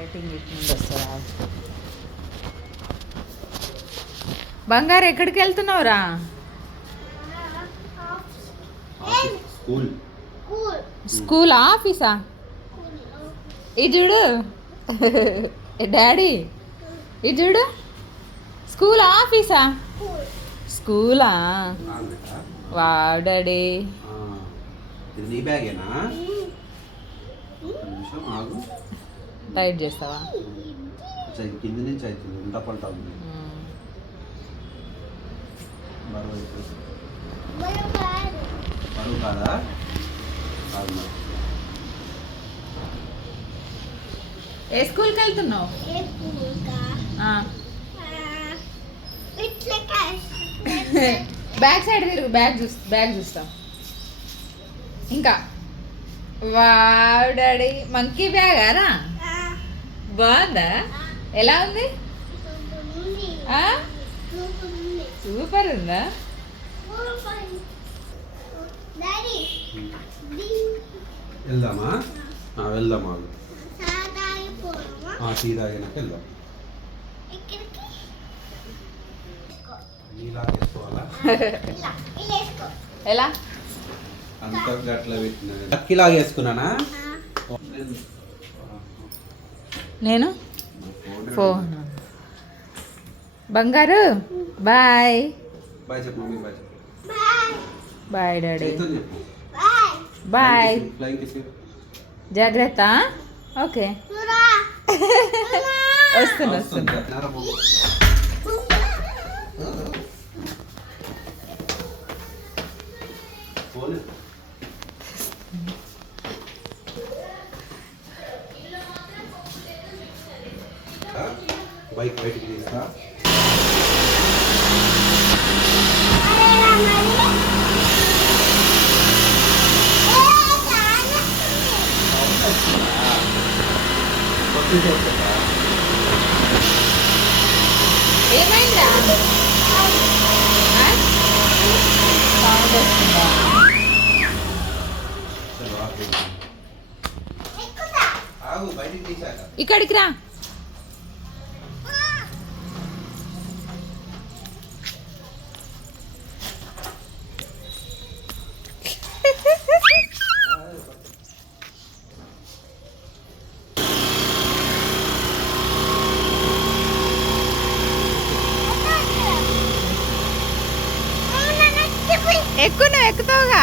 Lighting ఇటు నుండి వస్తుందా? బంగారు ఎక్కడికి వెళ్తున్నావురా? స్కూల్ ఆఫీసా? ఇది చూడు డాడీ, ఇది చూడు స్కూల్ ఆఫీసా? స్కూలా? Wow daddy. టైట్ చేస్తావా? కింది నుంచి అవుతుంది ఉంటా పల్టా ఉంది. బరువు కాదా? ఏ స్కూల్కి వెళ్తున్నావు? బ్యాక్ సైడ్ తిరుగు, బ్యాగ్ చూస్తాం. ఇంకా వావ్ డాడీ, మంకీ బ్యాగారా? బాగుందా? ఎలా ఉంది? సూపర్ ఉందా? వెళ్దామా? వెళ్దామా? టీ తాగినాక వెళ్దాం. ఎలా అంత గట్ల పెట్టిన అక్కిలాగా వేసుకున్నానా? నేను ఫోన్. బంగారు బాయ్. బాయ్ చెప్పు mummy. Bye bye daddy. Bye. జాగ్రత్త. ఓకే వస్తున్నా. బైక్ బయటికి తీస్తా. ఏమైందా? సౌండ్ వస్తుందా? ఇక్కడికి రా. ఎక్కుతావుగా.